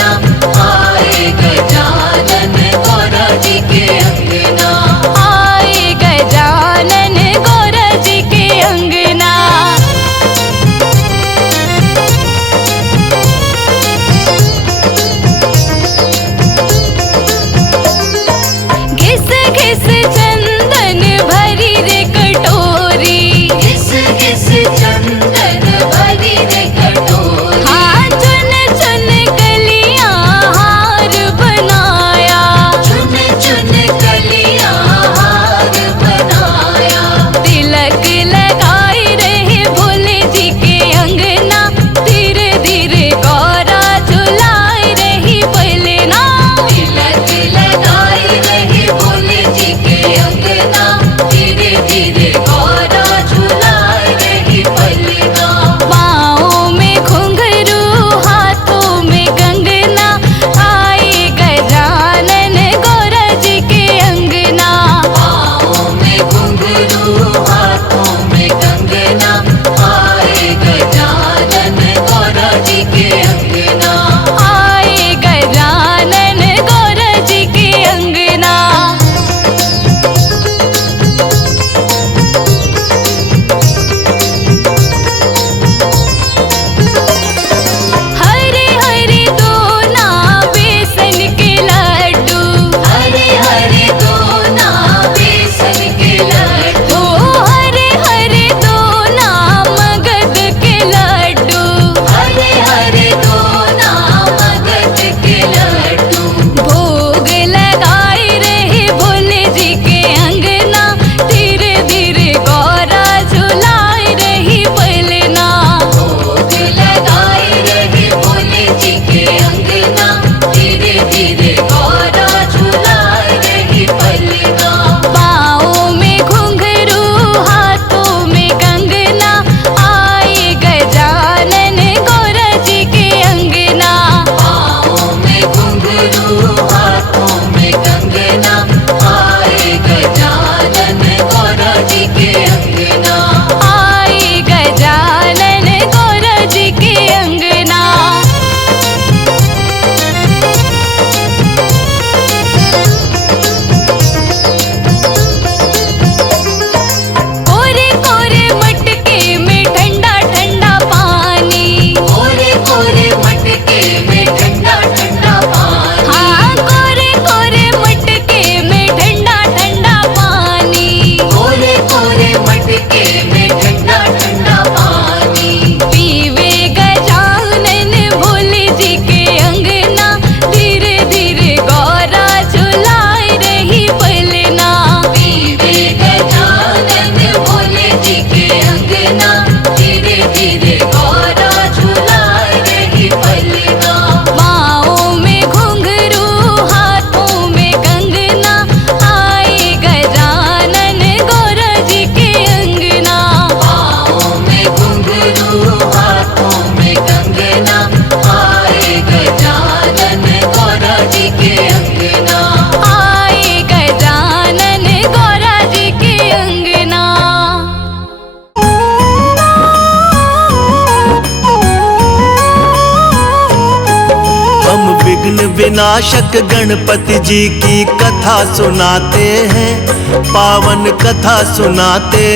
अंगना, आए गजानन गौरा जी के अंगना, आए गजानन गौरा जी के अंगना। घिस घिस चंदन भरी रे कटोरी, घिस घिस चंदन भरी रे कटोरी, हाँ चुन चुन कलियां हार बनाया, चुन चुन कलियां हार बनाया, तिलक लगाए रहे भोले जी के अंगना, धीरे धीरे गौरा झुलाए रही पलना, तिलक लगाई रही भोले जी के अंगना, धीरे धीरे गौरा झुलाए रही पलना, पाँव में घुंघरू हाथों में कंगना, आए गजानन गौरा जी के अंगना, पाँव में घुंघरू हाथों में कंगना, आए गजानन गौरा जी के अंगना, आए गजानन गौरा जी के अंगना। हरे हरे दोना बेसन के लड्डू, हरे हरे दोना बेसन के लड्डू, ओ हरे हरे दोना मगध के लड्डू, हरे हरे दोना मगध के लड्डू, भोग लगाए रहे भोले जी के अंगना, धीरे धीरे गौरा झुलाए रही पलना, भोग लगाए रहे भोले जी के अंगना, धीरे धीरे गौरा झुलाए रही पलना, पाँव में घुंघरू हाथों में कंगना, आए गजानन गौरा जी के अंगना, पाँव में घुंघरू हाथों में कंगना, आए गजानन गौरा जी के अंगना, आए गजानन गौरा जी के अंगना। कोरे कोरे मटके में ठंडा ठंडा पानी, कोरे कोरे मटके में ठंडा ठंडा पानी, हाँ कोरे कोरे मटके में ठंडा ठंडा पानी, कोरे कोरे मटके में ठंडा ठंडा पानी, पीवे गजानन भोले जी के अंगना, धीरे धीरे गौरा झुलाए रही पलना, पीवे गजानन भोले जी के अंगना, धीरे धीरे गौरा झुलाए रही पलना, पाँव में घुंघरू हाथों में कंगना, आए गजानन गौरा जी के अंगना, पाँव में घुंघरू हाथों में कंगना, आए गजानन गौरा जी के अंगना, आए गजानन गौरा जी के अंगना। हम विघ्न विनाशक गणपति जी की कथा सुनाते हैं, पावन कथा सुनाते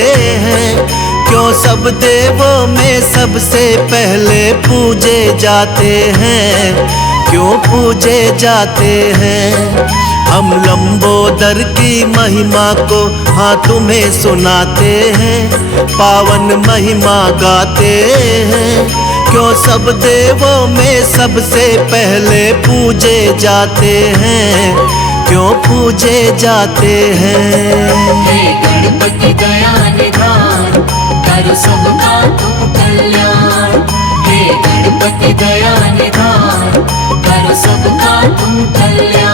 हैं। क्यों सब देवों में सबसे पहले पूजे जाते हैं, क्यों पूजे जाते हैं। हम लंबोदर की महिमा को हाँ तुम्हें सुनाते हैं, पावन महिमा गाते हैं। क्यों सब देवों में सबसे पहले पूजे जाते हैं, क्यों पूजे जाते हैं। हे गणपति दया निधान, करो सबका तुम कल्याण। हे गणपति दया निधान, करो सबका तुम कल्याण।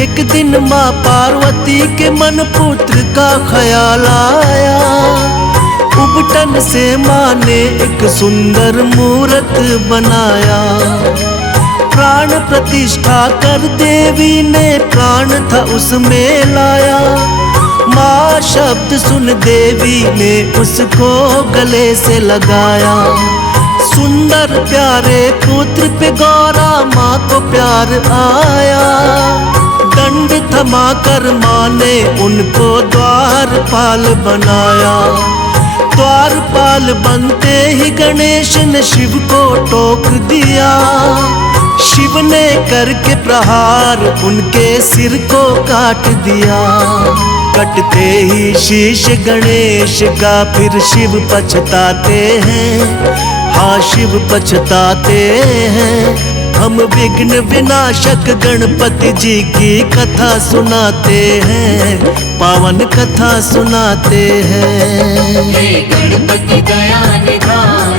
एक दिन माँ पार्वती के मन पुत्र का ख्याल आया। उबटन से माँ ने एक सुंदर मूरत बनाया। प्राण प्रतिष्ठा कर देवी ने प्राण था उसमें लाया। माँ शब्द सुन देवी ने उसको गले से लगाया। सुंदर प्यारे पुत्र पे गौरा माँ को प्यार आया। दंड थमा कर माँ ने उनको द्वारपाल बनाया। द्वारपाल बनते ही गणेश ने शिव को टोक दिया। शिव ने करके प्रहार उनके सिर को काट दिया। कटते ही शीश गणेश का फिर शिव पछताते हैं। हाँ शिव पछताते हैं। हम विघ्न विनाशक गणपति जी की कथा सुनाते हैं। पावन कथा सुनाते हैं। हे गणपति दया निधान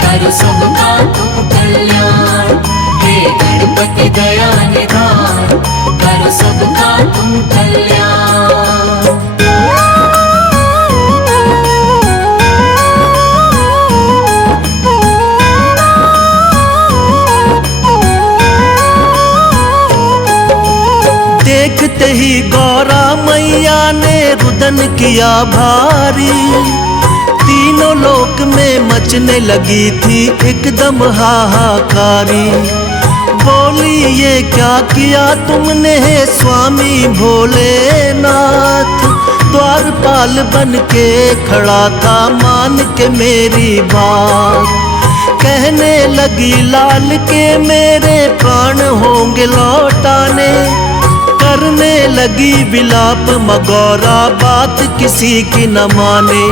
करो सबका तुम कल्याण। हे गणपति दया निधान करो सबका तुम कल्याण। देखते ही गौरा मैया ने रुदन किया भारी। तीनों लोक में मचने लगी थी एकदम हाहाकारी। बोली ये क्या किया तुमने हे स्वामी भोलेनाथ। द्वारपाल बन के खड़ा था मान के मेरी बात। कहने लगी लाल के मेरे प्राण होंगे लौटाने। करने लगी विलाप मगौरा बात किसी की न माने।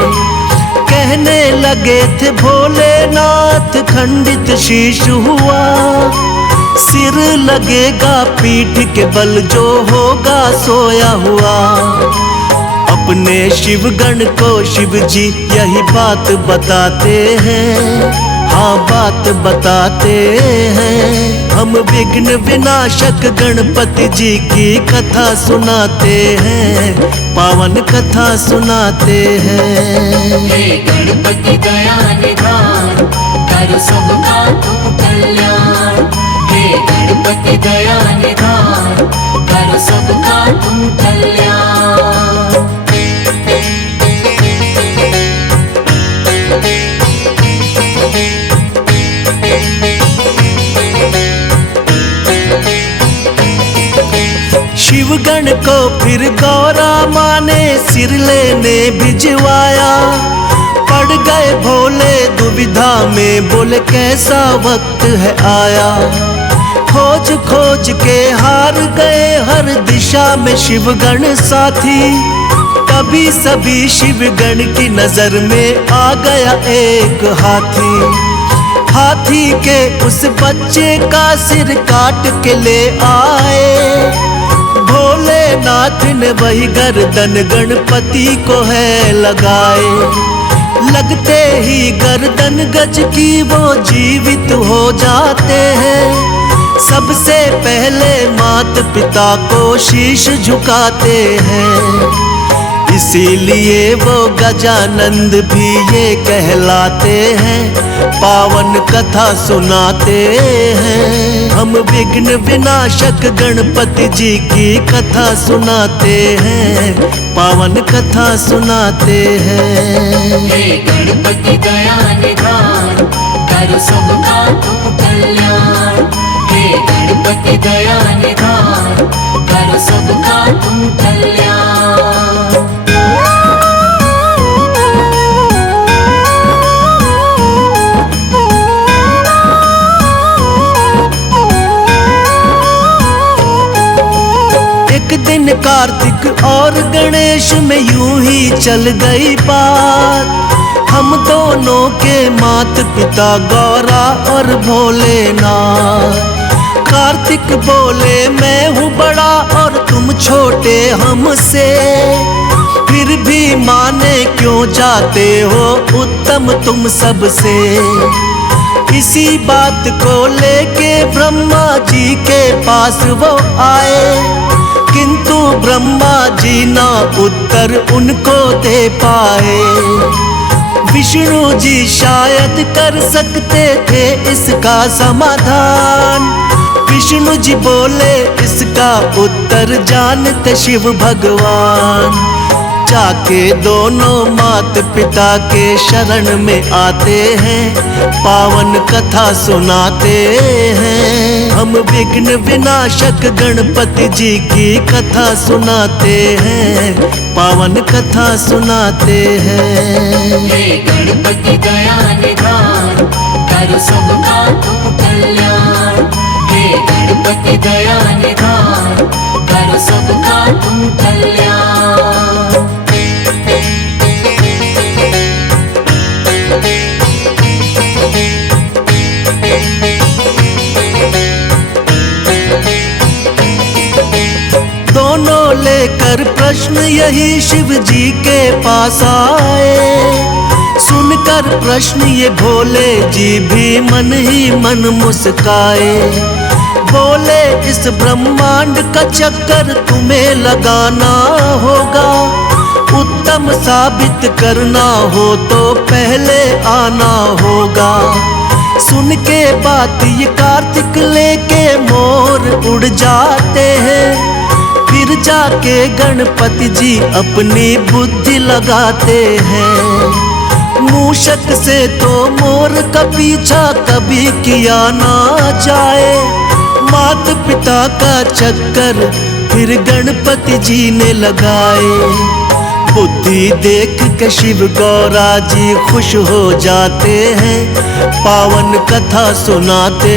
कहने लगे थे भोलेनाथ खंडित शीश हुआ। सिर लगेगा पीठ के बल जो होगा सोया हुआ। अपने शिवगण को शिव जी यही बात बताते हैं। हाँ बात बताते हैं। हम विघ्न विनाशक गणपति जी की कथा सुनाते हैं। पावन कथा सुनाते हैं। हे गणपति दया निधान करो सबका तुम कल्याण। हे गणपति दया निधान करो सबका तुम कल्याण। शिवगण को फिर गौरा माँ ने सिर लेने भिजवाया। पड़ गए भोले दुविधा में बोले कैसा वक्त है आया। खोज खोज के हार गए हर दिशा में शिवगण साथी। तभी सभी शिवगण की नजर में आ गया एक हाथी। हाथी के उस बच्चे का सिर काट के ले आए। भोलेनाथ ने वही गर्दन गणपति को है लगाए। लगते ही गर्दन गज की वो जीवित हो जाते हैं। सबसे पहले माता पिता को शीश झुकाते हैं। इसीलिए वो गजानंद भी ये कहलाते हैं। पावन कथा सुनाते हैं। हम विघ्न विनाशक गणपति जी की कथा सुनाते हैं। पावन कथा सुनाते हैं। हे गणपति दया निधान करो सबका तुम कल्याण। हे गणपति दया निधान करो सबका तुम कल्याण। एक दिन कार्तिक और गणेश में यूं ही चल गई बात। हम दोनों के माता पिता गौरा और भोलेनाथ। कार्तिक बोले मैं हूँ बड़ा और तुम छोटे हमसे। फिर भी माने क्यों जाते हो उत्तम तुम सबसे। इसी बात को लेके ब्रह्मा जी के पास वो आए। किंतु ब्रह्मा जी ना उत्तर उनको दे पाए। विष्णु जी शायद कर सकते थे इसका समाधान। विष्णु जी बोले इसका उत्तर जानते शिव भगवान। जाके दोनों मात पिता के शरण में आते हैं, पावन कथा सुनाते हैं। हम विघ्न विनाशक गणपति जी की कथा सुनाते हैं, पावन कथा सुनाते हैं। हे गणपति दया निधान, करो सबका तुम कल्याण। हे गणपति दया निधान, करो सबका तुम कल्याण। दोनों लेकर प्रश्न यही शिव जी के पास आए। सुनकर प्रश्न ये भोले जी भी मन ही मन मुस्काए। बोले इस ब्रह्मांड का चक्कर तुम्हें लगाना होगा, उत्तम साबित करना हो तो पहले आना होगा। सुन के बात ये कार्तिक लेके मोर उड़ जाते हैं। फिर जाके गणपति जी अपनी बुद्धि लगाते हैं। मूषक से तो मोर का पीछा कभी किया ना जाए। मात पिता का चक्कर फिर गणपति जी ने लगाए। बुद्धि देख के शिव गौरा जी खुश हो जाते हैं, पावन कथा सुनाते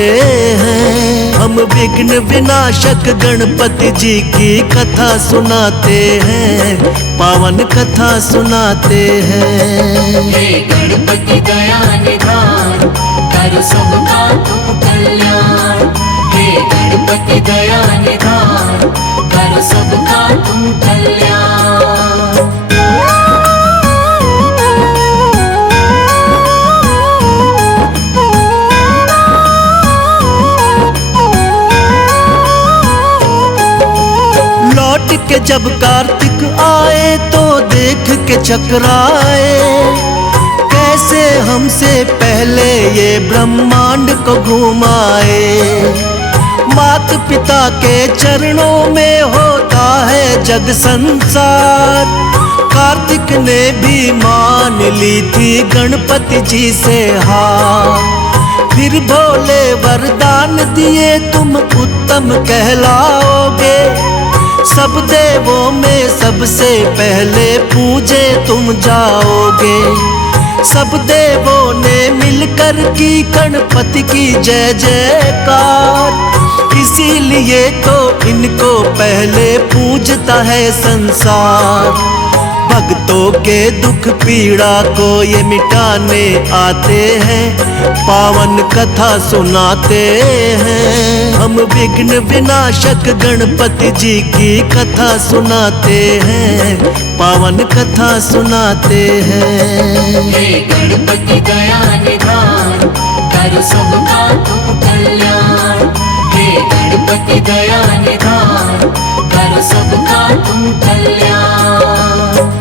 हैं। हम विघ्न विनाशक गणपति जी की कथा सुनाते हैं, पावन कथा सुनाते हैं। हे गणपति दया निधान, करो सबका तुम कल्याण। हे गणपति दया निधान, करो सबका तुम कल्याण। लौट के जब कार्तिक आए तो देख के चकराए। कैसे हमसे पहले ये ब्रह्मांड को घुमाए। मात पिता के चरणों में होता है जग संसार। कार्तिक ने भी मान ली थी गणपति जी से हार। फिर भोले वरदान दिए तुम उत्तम कहलाओगे। सब देवों में सबसे पहले पूजे तुम जाओगे। सब देवों ने मिलकर की गणपति की जय जयकार। इसीलिए तो इनको पहले पूजता है संसार। भक्तों के दुख पीड़ा को ये मिटाने आते हैं, पावन कथा सुनाते हैं। हम विघ्न विनाशक गणपति जी की कथा सुनाते हैं, पावन कथा सुनाते हैं। हे गणपति दया निधान, करो सबका तुम कल्याण। हे गणपति दया निधान, करो सबका तुम कल्याण।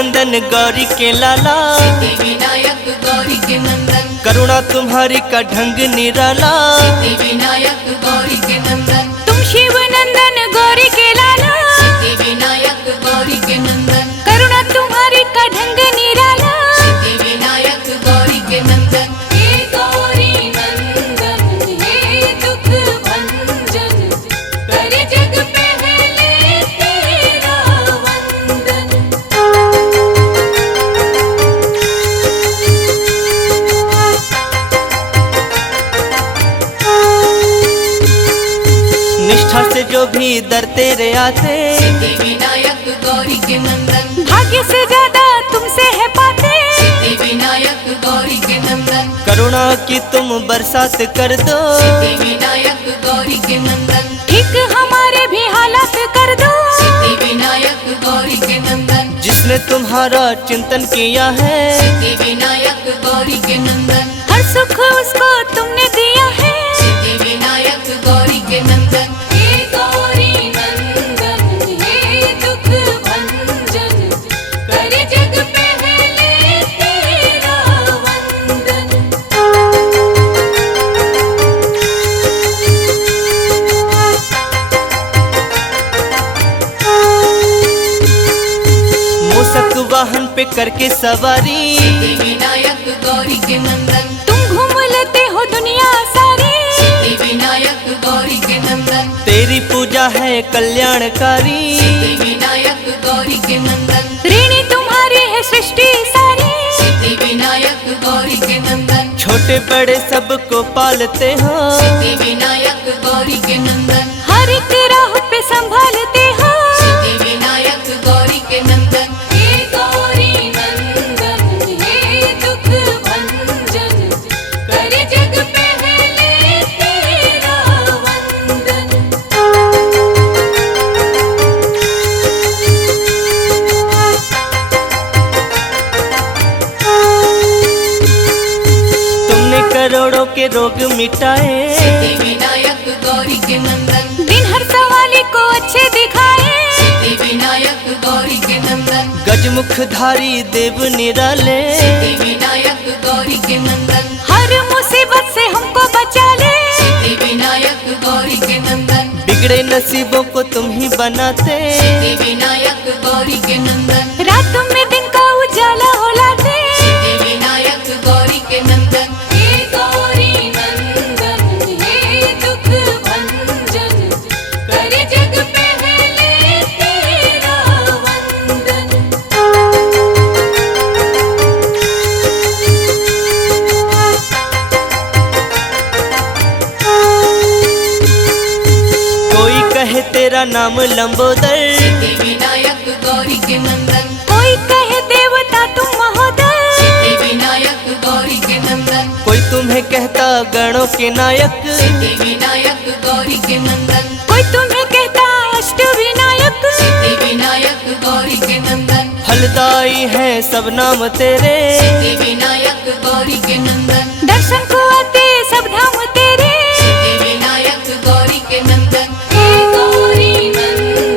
नंदन गौरी के लाला, सिद्धि विनायक गौरी के नंदन, करुणा तुम्हारी का ढंग निराला। सिद्धि विनायक गौरी के नंदन, तुम शिव नंदन गौरी के लाला, सिद्धि विनायक गौरी के नंदन, करुणा तुम्हारी का ढंग निराला। सिद्धि विनायक गौरी के नंदन, हे गौरी नंदन हे दुख भंजन, करे जग पहले तेरा वंदन। निष्ठा से जो भी दर तेरे आते, सिद्धि विनायक गौरी के नंदन, भाग्य से ज्यादा तुमसे है पाते, सिद्धि विनायक गौरी के नंदन, करुणा की तुम बरसात कर दो। सिद्धि विनायक गौरी के नंदन, ठीक हमारे भी हालात कर दो। सिद्धि विनायक गौरी के नंदन, जिसने तुम्हारा चिंतन किया है, सिद्धि विनायक गौरी के नंदन, हर सुख उसको तुमने दिया है। सिद्धि विनायक गौरी के नंदन, हे गौरी नंदन हे दुख भंजन, करे जग पहले तेरा वंदन। मूसक वाहन पे करके सवारी, सिद्धि विनायक गौरी के नंदन, तुम घूम लेते हो दुनिया सारी, सिद्धि विनायक गौरी के नंदन, तेरी पूजा है कल्याणकारी। सिद्धि विनायक गौरी के नंदन, ऋणी तुम्हारी है सृष्टि सारी, सिद्धि विनायक गौरी के नंदन, छोटे बड़े सबको पालते हो, सिद्धि विनायक गौरी के नंदन, हर एक राह पे संभालते हो। सिद्धि विनायक गौरी के नंदन, हे गौरी नंदन हे दुख भंजन, करे जग पहले तेरा वंदन। तुमने करोड़ों के रोग मिटाए, सिद्धि विनायक गौरी के नंदन, दिन हर सवाली को अच्छे दिखाए, सिद्धि विनायक गौरी के नंदन, गजमुखधारी देव निराले। सिद्धि विनायक गौरी के नंदन, हर मुसीबत से हमको बचा ले। सिद्धि विनायक गौरी के नंदन, बिगड़े नसीबों को तुम ही बनाते, सिद्धि विनायक गौरी के नंदन, रात में दिन का उजाला हो लाते। सिद्धि विनायक गौरी के नंदन, हे गौरी नंदन हे दुख भंजन, करे जग पहले तेरा वंदन। कोई कहे तेरा नाम लंबोदर, सिद्धि विनायक गौरी के नंदन, कोई कहे देवता तुम महोदय, सिद्धि विनायक गौरी के नंदन, कोई तुम्हें कहता गणों के नायक। सिद्धि विनायक गौरी के नंदन, कोई तुम्हें कहता अष्ट विनायक। सिद्धि विनायक गौरी के नंदन, फलदाई है सब नाम तेरे, सिद्धि विनायक गौरी के नंदन, दर्शन को आते सब धाम तेरे। सिद्धि विनायक गौरी के नंदन, हे गौरी नंदन